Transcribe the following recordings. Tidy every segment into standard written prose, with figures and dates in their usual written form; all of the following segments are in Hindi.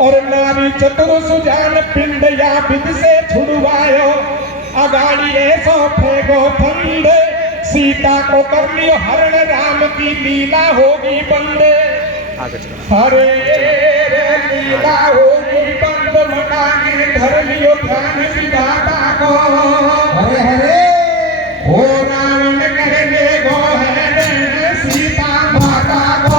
और नारी चतुर सुजान पिंड या विद से छुड़वायो अगाड़ी ऐसो फेंको फंद सीता को कर लियो हरण राम की लीला होगी बंद हरे लीला होगी बंद मकाने धर लियो ध्यान विधाता को हरे हरे हो रावण करने गो है सीता माता को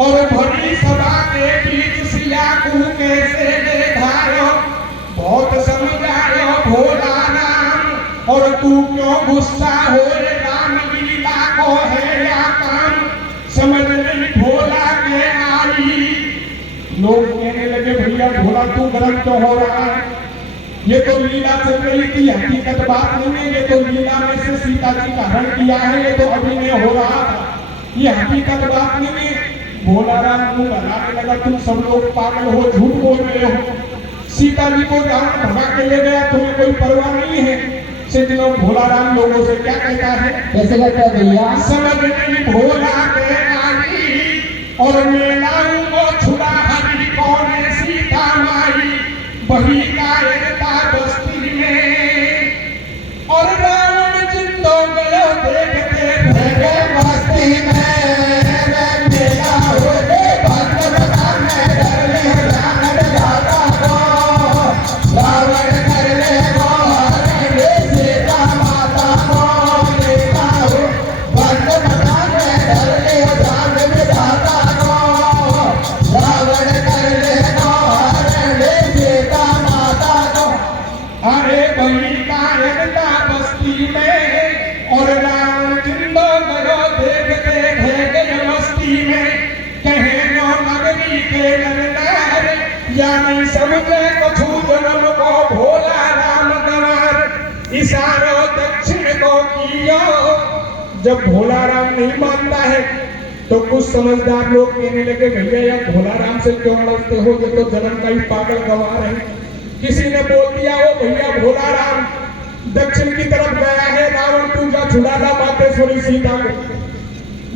और भरी सभा के बीच सिया को कैसे देखा बहुत समझायो भोला राम और तू क्यों गुस्सा हो रे राम लीला को है या काम समझ नहीं भोला के आई लोग कहने लगे भैया भोला तू गलत क्यों हो रहा है ये तो लीला चल रही थी हकीकत बात नहीं है ये तो लीला में से सीता जी का हरण किया है ये तो अभिनय हो रहा था ये हकीकत बात नहीं है भोला राम मुंह बनाने लगा तुम सब लोग पागल हो झूठ बोल रहे हो सीता जी को रावण भगा के ले गया तुम्हें कोई परवाह नहीं है से दिनों भोला राम लोगों से क्या कहता है कैसे कहता है भैया समझ नहीं भोला के आई और मेलाऊ को छुड़ा हरी कौन सीता माई बही कायरता बस्ती में और रावण जिंदो गयो देखते थे बस्ती में या नहीं समझे कछु जन्म को भोला राम गंवार इशारो दक्षिण को कियो जब भोला राम नहीं मानता है तो कुछ समझदार लोग कहने लगे भैया यार भोला राम से क्यों लड़ते हो ये तो जन्म का ही पागल गंवार है किसी ने बोल दिया वो भैया भोला राम दक्षिण की तरफ गया है रावण पूजा छुड़ाना मातेश्वरी सीता को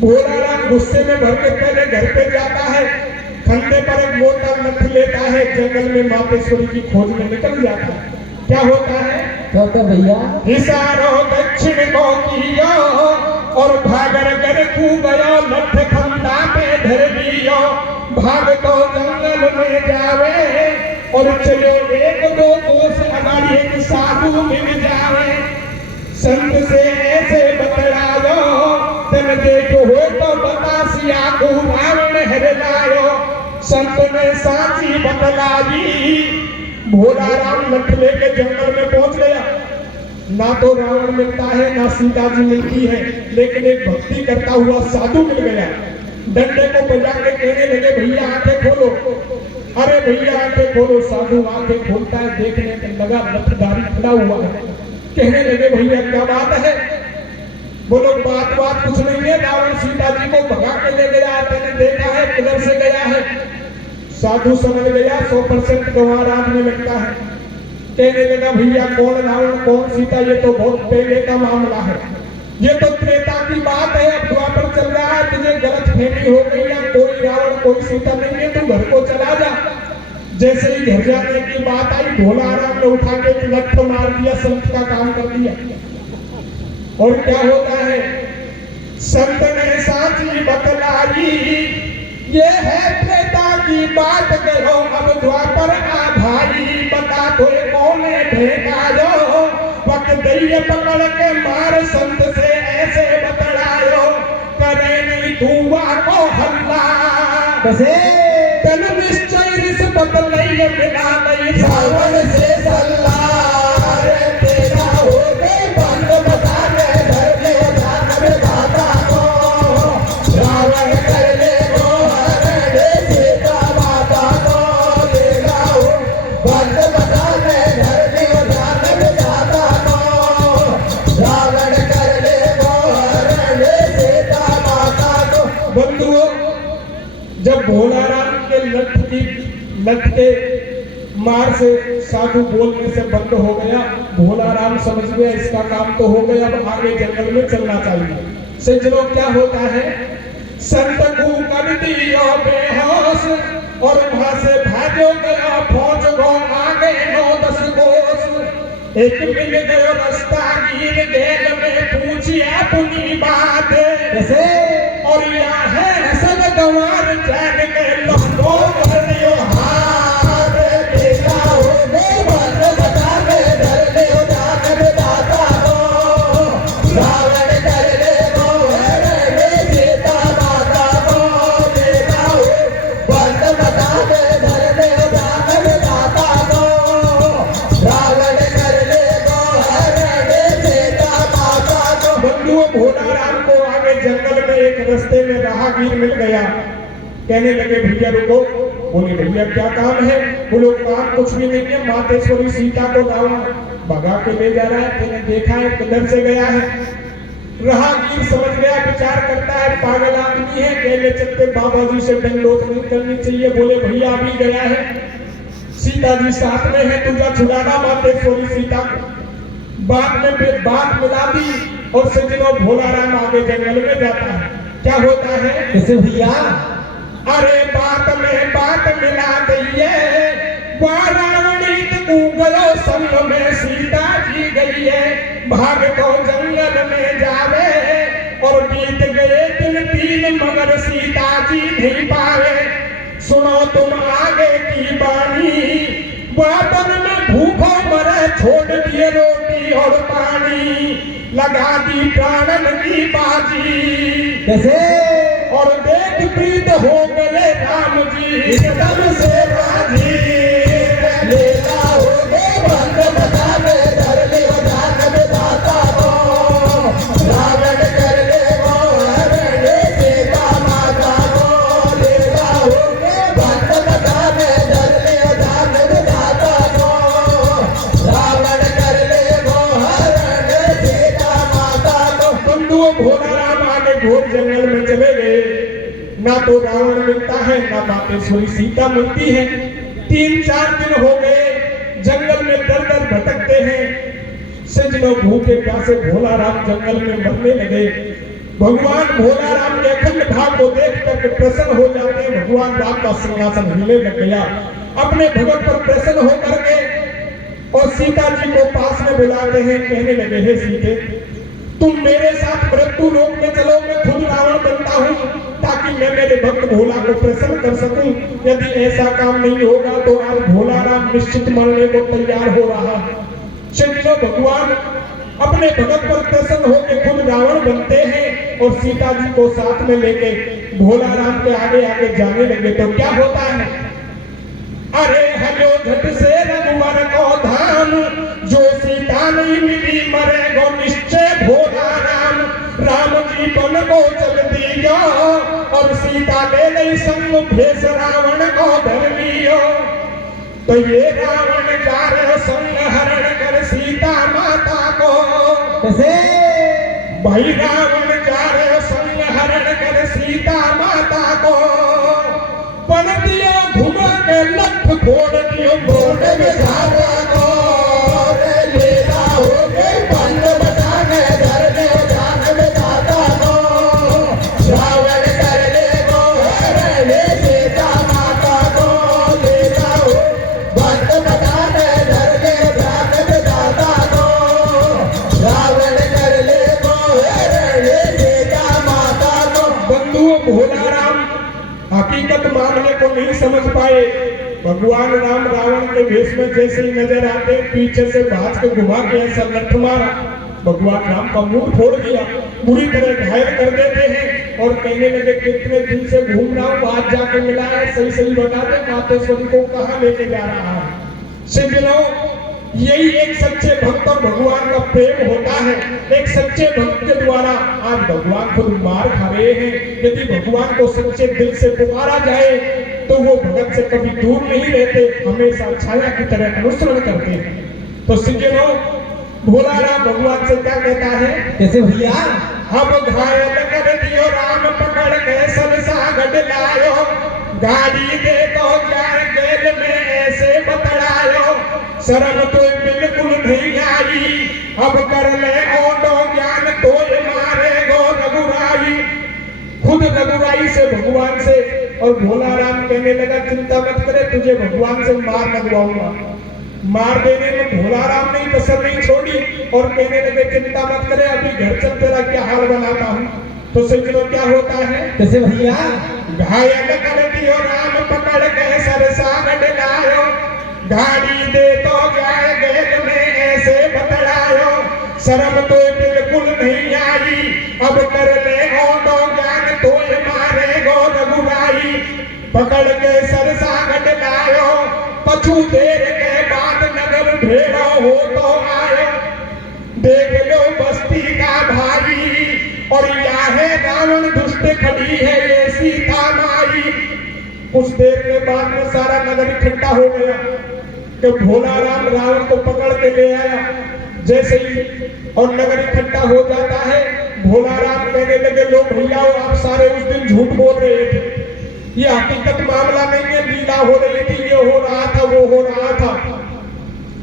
भोला राम गुस्से में भर के पहले घर पे जाता है कंधे पर एक मोटा लठ लेता है जंगल में मातेश्वरी की खोज में निकल जाता है क्या होता है तो भैया इशारो दक्षिण को किया और भागर कर कू गया लठ खंडा पे धर लियो भाग तो जंगल में जावे और चलो एक दो कोस अगाड़ी एक साधु मिल जावे संत से ऐसे बतलायो तन देखो हो तो बता सिया को रावण हर लायो संत ने साची बतलाई भोला राम लठ लेके जंगल में पहुंच गया ना तो रावण मिलता है ना सीता जी मिलती है लेकिन एक भक्ति करता हुआ साधु मिल गया डंडे को बजा के कहने लगे भैया आंखें खोलो अरे भैया आंखें खोलो साधु आंखें खोलता है देखने के लगा लठधारी खड़ा हुआ है कहने लगे भैया क्या बात है बोलो बात कुछ नहीं है रावण सीता जी को भगा के ले गया मैंने देखा है किधर से गया है साधु समझ गया 100% गंवार आदमी लगता है कहने लगा भैया कौन रावण कौन सीता ये तो बहुत पहले का मामला है ये तो त्रेता की बात है अब द्वापर चल रहा है तुझे गलत फहमी हो गई है कोई रावण कोई सीता नहीं है तू घर को चला जा जैसे ही घर जाने की बात आई भोला राम ने उठा के लठ मार दिया संत का काम कर दिया और क्या होता है संत ने साची बतलाई ये है त्रेता की बात करो अब द्वापर आ भाई बता तो कौन भेजा जो पक दैय पकड़ के मार संत से ऐसे बतलायो करे नहीं धुआ को हल्ला बसे तन निश्चय रिस बतलाई मिला नहीं सावन से सल्ला बंद बता भोला राम के लठ के मार से साधु बोलने से बंद हो गया। भोला राम समझ गया इसका काम तो हो गया, अब आगे जंगल में चलना चाहिए। सज्जनों क्या होता है, संत को कर दिया बेहोश और वहां से भाजो गया फौज गो आगे 9-10 कोस। एक मिल गयो रास्ता गिर गेल में पूछी अपनी बात कैसे और यह है असल गंवार जान के लोगों भरियो हाथ देखा हो बंद बता में डर ले जान में दाता हो रावण कर ले वो रे सीता माता को देखा हो बंद बता में डर ले जान में दाता को रावण कर ले वो रे सीता माता को। बंधुओं भोला राम को आगे जंगल में एक रास्ते में राहगीर मिल गया। कहने लगे भैया रुको। बोले भैया क्या काम है? बोलो काम कुछ भी नहीं है, मातेश्वरी सीता को रावण भगा के ले जा रहा है, मैंने देखा है किधर से गया है। राहगीर समझ गया, विचार करता है पागल आदमी है, कहने चलते बाबा जी से दंडोत नहीं करनी चाहिए। बोले भैया अभी गया है, सीता जी साथ में है, तुझा छुड़ाना मातेश्वरी सीता को। बात मिला दी और सज्जनों भोला राम आगे जंगल में जाता है। क्या होता है कैसे भैया? अरे बात में बात मिला दइए, रावणित गयो संग में सीता जी गई है, भाग तो जंगल में जावे और बीत गए 3 मगर सीता जी नहीं पावे। सुनो तुम आगे की बानी, बाबन में भूखो मरे छोड़ दिए रोटी और पानी, लगा दी प्राणन की बाजी। कैसे? और देख प्रीत हो गए राम जी एकदम से राजी। लेला हो गए बंद बता में धर ले जान में दाता को रावण कर ले वो रे सीता माता को। लेला हो गए बंद बता में धर ले जान में दाता को रावण कर ले वो रे सीता माता को। बंधुओं भोला राम आगे घोर जंगल में चले गए। ना तो रावण मिलता है ना मातेश्वरी सीता मिलती है। 3-4 दिन हो गए, जंगल में दर दर भटकते हैं। सज्जनों भूखे प्यासे भोला राम जंगल में मरने लगे। भगवान भोला राम के अखंड भाव को देख करके प्रसन्न हो जाते हैं। भगवान राम का सिंहासन हिलने लग गया। अपने भगत पर प्रसन्न होकर के और सीता जी को पास में बुलाते हैं। कहने लगे हे सीते, तुम मेरे साथ मृत्यु लोक में चलो, मैं खुद रावण बनता हूँ ताकि मैं मेरे भक्त भोला को प्रसन्न कर सकूं। यदि ऐसा काम नहीं होगा तो आज भोला राम निश्चित मरने को तैयार हो रहा है। चलिए भगवान अपने भगत पर प्रसन्न होकर खुद रावण बनते हैं और सीता जी को साथ में लेके भोला राम के आगे आगे जाने लगे। तो क्या होता है, अरे हलो झट से रघुवर को धाम, जो सीता नहीं मिली मरेगो निश्चय भोला राम। राम जी बन को चल दियो और सीता ले लई संग भेष रावण को धर लियो। तो ये रावण जा रहे संग हरण कर सीता माता को। कैसे? भाई रावण जा रहे संग हरण कर सीता माता को। पन दियो घुमा के लठ फोड़ दियो मोड़ में धागा को। लेला हो गए बंद बता में धर ले जान में दाता को। रावण कर ले वो रे सीता माता को। लेला हो बंद बता में धर ले जान में दाता को। रावण कर ले वो रे सीता माता को। बंधुओं भोला राम हकीकत मामले को नहीं समझ पाए। भगवान राम रावण के भेष में जैसे ही नजर आते पीछे से भाज के घुमा के ऐसा लठ मारा, भगवान राम का मुंह फोड़ दिया, बुरी तरह घायल कर देते हैं और कहने लगे कितने दिन से घूम रहा हूँ, आज जाके मिला है, सही सही बता दे मातेश्वरी को कहाँ लेके जा रहा है। सज्जनों यही एक सच्चे भक्त और भगवान का प्रेम होता है। एक सच्चे भक्त के द्वारा आज भगवान खुद मार खा रहे हैं। यदि भगवान को सच्चे दिल से पुकारा जाए तो वो भगत से कभी दूर नहीं रहते, हमेशा छाया की तरह अनुसरण करते हैं। तो सज्जनों भोला राम भगवान से क्या कहता है? कैसे भैया? हम घायल कर दियो राम पकड़ के संसागढ़ लायो, गाड़ी दे तो जाए जेल में ऐसे बतलायो, शर्म तो बिल्कुल नहीं आई, अब कर ले ओडो ज्ञान तो ये मारे गो रघुराई। खुद रघुराई से भगवान से, और भोला राम कहने लगा चिंता मत करे, तुझे भगवान से मार लगवाऊंगा। मार देने में भोला राम ने कसर नहीं छोड़ी और कहने लगे चिंता मत करे, अभी घर चल तेरा क्या हाल बनाता हूँ। तो सोचो क्या होता है, कैसे भैया? घायल कर दियो राम पकड़ के सरसागढ़ लायो, गाड़ी दे तो जाए गेल में ऐसे बतलायो, शर्म तो बिल्कुल नहीं आई, अब कर ले ओडो ज्ञान तो ये मारे गो रघुराई। पकड़ के सरसागढ़ लायो, पछू देर के बाद नगर भेड़ो हो तो आयो, देख लो बस्ती का भाई, और या है रावण दुष्ट खड़ी है ये सीता माई। कुछ देर के बाद में सारा नगर इकट्ठा हो गया कि भोला राम रावण को पकड़ के ले आया। जैसे ही और नगर इकट्ठा हो जाता है, भोला राम कहने लगे लोग भैया आप सारे उस दिन झूठ बोल रहे थे, ये हकीकत मामला नहीं है, लीला हो रही थी, ये हो रहा था वो हो रहा था,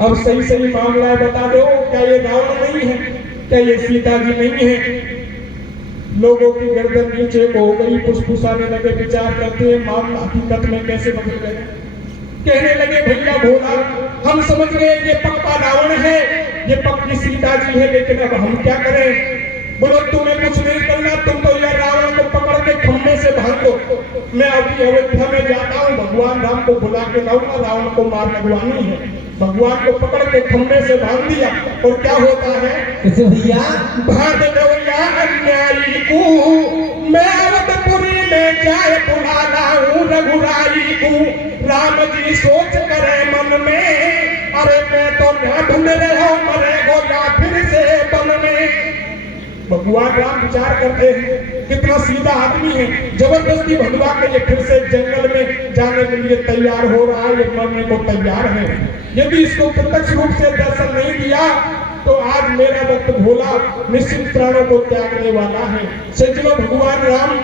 अब सही सही मामला बता दो, क्या ये रावण नहीं है, क्या ये सीता जी नहीं है। लोगों की गर्दन नीचे को हो गई, फुसफुसाने लगे, विचार करते हैं मामला हकीकत में कैसे बदल गया। कहने लगे भैया भोला हम समझ गए ये पक्का रावण है, ये पक्की सीता जी है, लेकिन अब हम क्या करें। बोलो तुम्हें कुछ नहीं करना, तुम तो यह रावण को पकड़ के खम्भे से भागो, मैं अभी अयोध्या में जाता हूँ, भगवान राम को बुला के लाऊंगा, रावण को मार लगवानी है। भगवान को पकड़ के खम्भे से बांध दिया, और क्या होता है कैसे भैया? भाग दौया अन्यायी को, मैं अवधपुरी में जाए बुला लाऊं रघुराई को। राम जी सोच करे मन में, अरे मैं तो न ढूंढ रहे हो मरे गो या फिर से बन में। भगवान राम विचार करते हैं कितना सीधा आदमी है, जबरदस्ती भगवा के ये फिर से जंगल में जाने के लिए तैयार हो रहा है, ये मरने को तैयार है। यदि इसको प्रत्यक्ष रूप से दर्शन नहीं दिया तो आज मेरा भक्त भोला निश्चित प्राणों को त्यागने वाला है। सज्जनों भगवान राम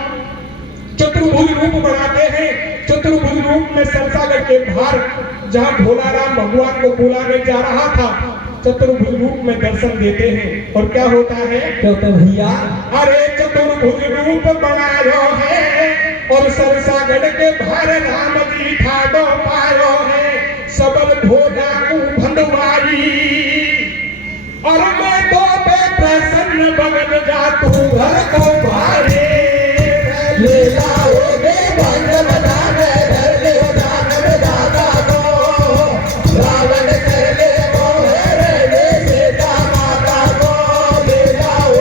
चतुर्भुज रूप बनाते हैं, चतुर्भुज रूप में सरसागढ़ के बाहर जहाँ भोला राम भगवान को बुलाने जा रहा था, चतुर्भुज रूप में दर्शन देते हैं। और क्या होता है, क्या होता है भैया? अरे चतुर्भुज रूप बनायो है, और सरसागढ़ के बाहर राम जी ठाडो पायो है, सबल भोला को भंडवाई। और मैं तो पे प्रसन्न बगन जा तू घर को भारे, ले लाओगे बंद बनाने घर ले जाने दादा को, रावण कर ले मोहर ले सीता माता को, ले लाओ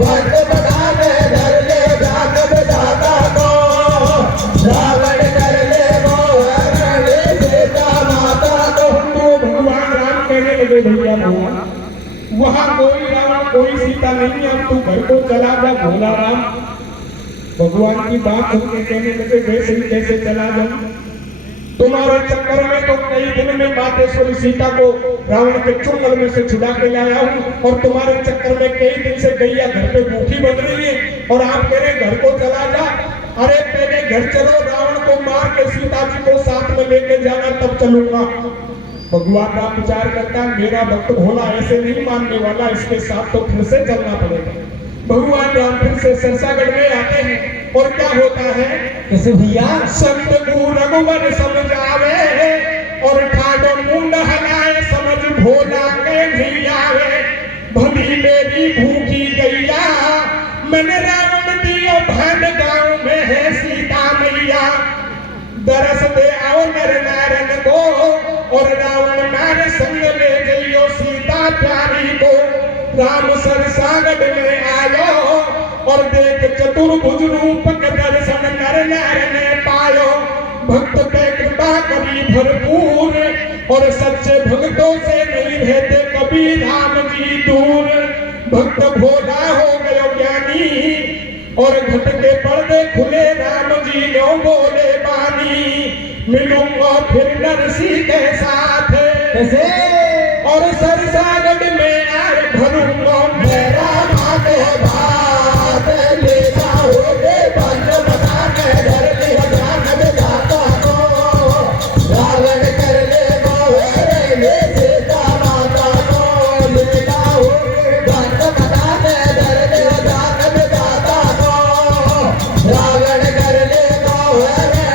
बंद बनाने घर ले जाने दादा को, रावण कर ले मोहर ले सीता माता को। तो भगवान राम कहने लगे भैया भगवान वहां कोई रावण कोई सीता नहीं है, अब तू घर को चला जा। भोला राम भगवान की बात सुन के कहने लगे वैसे ही कैसे चला जाऊं, तुम्हारे चक्कर में तो कई दिन में मातेश्वरी सीता को रावण के चुंगल में से छुड़ा के लाया हूं, और तुम्हारे चक्कर में कई दिन से गैया घर पे भूखी बन रही है, और आप कह रहे घर को चला जा। अरे पहले घर चलो, रावण को मार के सीता जी को साथ में लेके जाना, तब चलूंगा। भगवान राम विचार करता है मेरा भक्त भोला ऐसे नहीं मानने वाला, इसके साथ तो फिर से चलना पड़ेगा। भगवान राम फिर से सरसागढ़ में आते हैं, और क्या होता है, कैसे भैया? संत गुरु रघुवर समझावे, और ठाडो मुंड हलाए समझ भोला के नहीं आवे। भली मेरी भूखी गैया मन रावण दियो भान गाँव में है सीता मैया, दरस दे आओ नर नारन को, और रावण मारे संग ले गयो सीता प्यारी को। राम सरसागढ़ में आयो, और देख चतुर्भुज रूप के दर्शन नर नार ने पायो। भक्त पे कृपा करी भरपूर, और सच्चे भक्तों से नहीं रहते कभी राम जी दूर। भक्त भोला हो गयो ज्ञानी, और घट के पर्दे खुले राम जी नो बोले बानी। मिलूंगा फिर नरसी के साथ कैसे? और सरसागढ़ में आए भरूंगा मेरा माते भात, ले जाओगे बंद बनाने घर ले जाने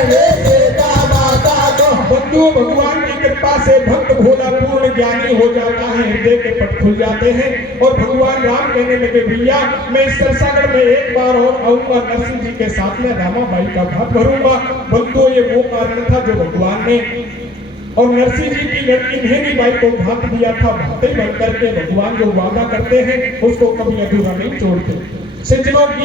रे सीता माता को। बंधुओं, भगवान की कृपा से भक्त भोला पूर्ण ज्ञानी हो जाता है, हृदय के पट खुल जाते हैं और भगवान राम कहने लगे भैया मैं इस सरसागढ़ में एक बार और आऊंगा, नरसिंह जी के साथ में रामाबाई का भात भरूंगा। बंधुओं, ये वो कारण था जो भगवान ने और नरसिंह जी की लड़की नैनी बाई को भात दिया था। भाते बन करके भगवान जो वादा करते हैं उसको कभी अधूरा नहीं छोड़ते। सज्जनों की